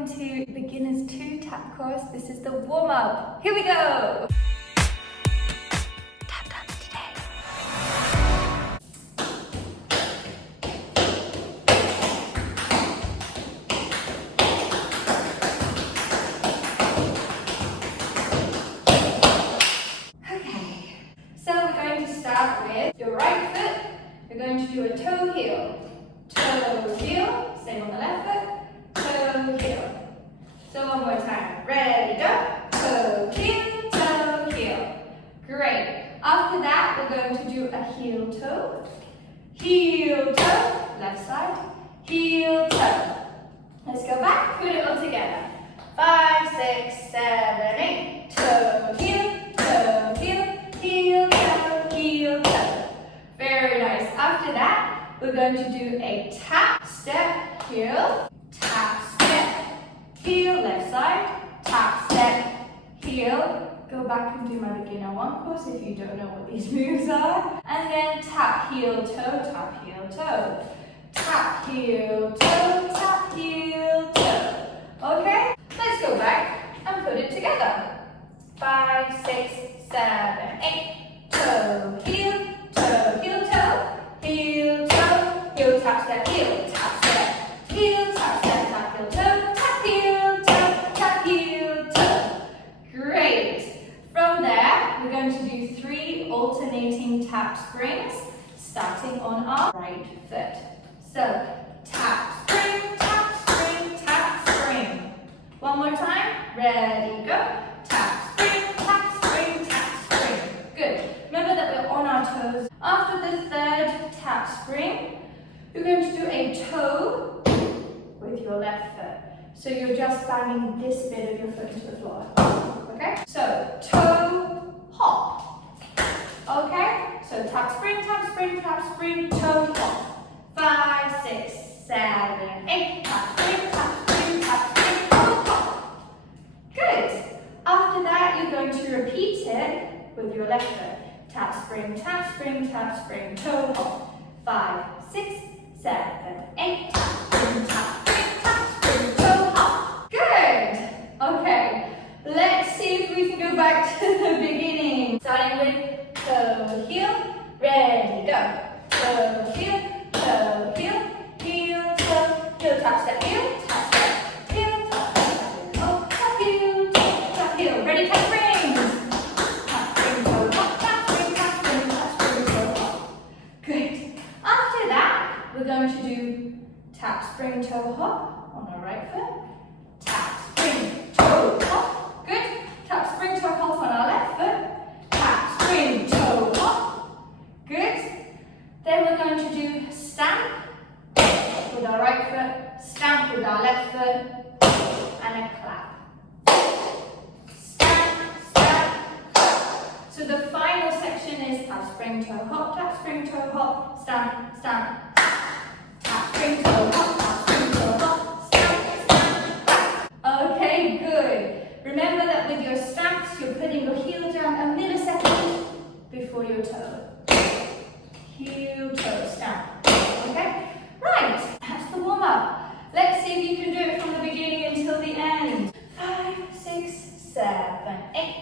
welcome to Beginners 2 Tap course. This is the warm-up. Here we go! Tap dance today. Okay, so we're going to start with your right foot. We're going to do a toe heel. Toe heel, same on the left foot. Toe heel. So one more time. Ready, go. Toe heel, toe heel. Great. After that, we're going to do a heel toe. Heel toe, left side. Heel toe. Let's go back, put it all together. 5, 6, 7, 8. Toe heel, toe heel, heel toe, heel toe. Very nice. After that, we're going to do a tap, step, heel, tap, step, heel, left side, tap, step, heel. Go back and do my beginner 1 course if you don't know what these moves are. And then tap, heel, toe, tap, heel, toe. Tap, heel, toe, tap, heel, toe. Okay? Let's go back and put it together. 5, 6, 7, 8. Toe, heel, toe, heel, toe. Heel, toe, heel, tap, step, heel, tap, step, heel, tap, step, tap, heel, toe, tap, heel, toe, tap, heel, toe. Great. From there, we're going to do 3 alternating tap springs, starting on our right foot. So, tap, spring, tap, spring, tap, spring. One more time. Ready, go. Tap, spring, tap, spring, tap, spring. Good. Remember that we're on our toes. After the 3rd tap spring, you're going to do a toe with your left foot. So you're just banging this bit of your foot into the floor. Okay? So toe, hop. Okay? So tap, spring, tap, spring, tap, spring, toe, hop. 5, 6, 7, 8. Tap, spring, tap, spring, tap, spring, toe, hop. Good. After that, you're going to repeat it with your left foot. Tap, spring, tap, spring, tap, spring, toe, hop. 5, 6, 7, 8. Tap, spring, tap, spring, tap, spring, toe, hop. Good. Okay. Let's see if we can go back to the beginning. Starting with toe, heel. Ready, go. Toe, heel, toe, heel, heel, toe, heel, tap, step, heel, tap, step, heel, tap, step, heel, tap, heel, tap, heel. Ready, tap, spring. We're going to do tap, spring, toe, hop on our right foot. Tap, spring, toe, hop. Good. Tap, spring, toe, hop on our left foot. Tap, spring, toe, hop. Good. Then we're going to do stamp with our right foot, stamp with our left foot, and a clap. Stamp, stamp, clap. So the final section is tap, spring, toe, hop, stamp, stamp. Spring, toe, hop, spring, toe, hop, stamp, stamp, clap. Okay, good. Remember that with your stamps, you're putting your heel down a millisecond before your toe. Heel, toe, stamp. Okay? Right, that's the warm-up. Let's see if you can do it from the beginning until the end. 5, 6, 7, 8.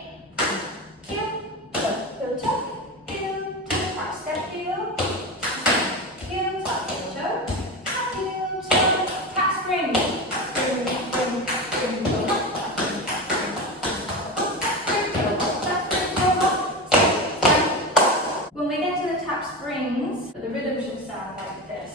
Heel, toe, heel, toe, heel, toe, tap, step, heel, heel, tap, heel, toe. Tap, spring. Tap, spring, spring, tap, spring, toe, hop, tap, spring, tap, spring, toe, hop, tap, spring, toe, hop. When we get to the tap springs, the rhythm should sound like this.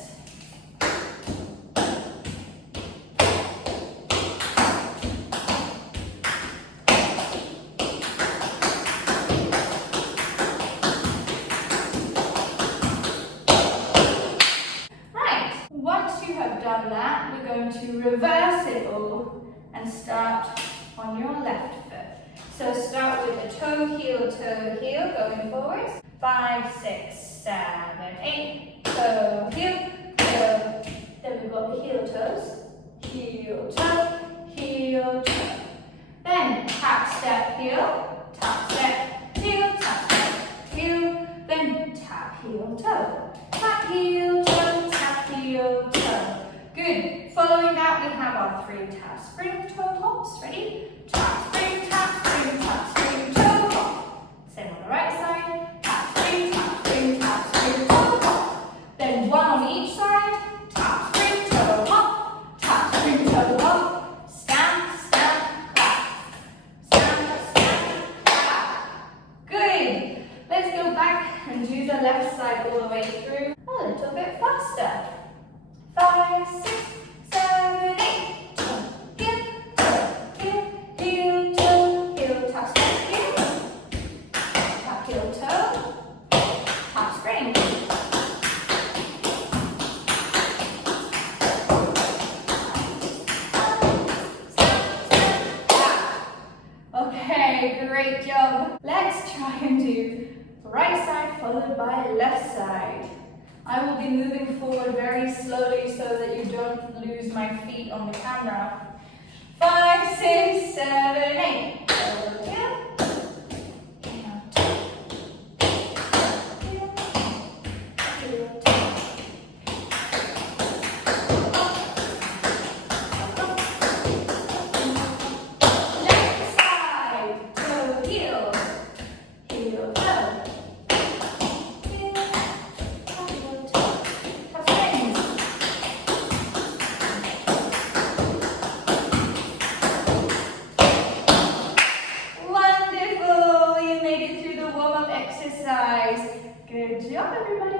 Once you have done that, we're going to reverse it all and start on your left foot. So start with a toe, heel, going forwards. 5, 6, 7, 8. Toe, heel, toe. Then we've got the heel toes. Heel, toe, heel, toe. Then tap, step, heel, tap, step, heel, tap, step, heel. Then tap, heel, toe. Tap, heel, toe, tap, heel, toe. Good. Following that with have our 3 tap, spring, toe hops. Ready? Tap, spring, tap, spring, toe hop. Same on the right side. Tap, spring, toe hop. Then 1 on each side. Tap, spring, toe hop. Tap, spring, toe hop. Stamp, stamp, clap. Stamp, stamp, clap. Good. Let's go back and do the left side all the way through a little bit faster. 5, 6, 7, 8. Toe, heel, toe, heel, tap, step, heel. Tap, heel, toe. Tap, spring. Okay, great job. Let's try and do right side followed by left side. I will be moving forward very slowly so that you don't lose my feet on the camera. 5, 6, 7, 8. Toe, heel. Heel, toe. Heel, heel, toe. Left side. Toe, heel. Heel, toe. Wonderful! You made it through the warm-up exercise. Good job, everybody.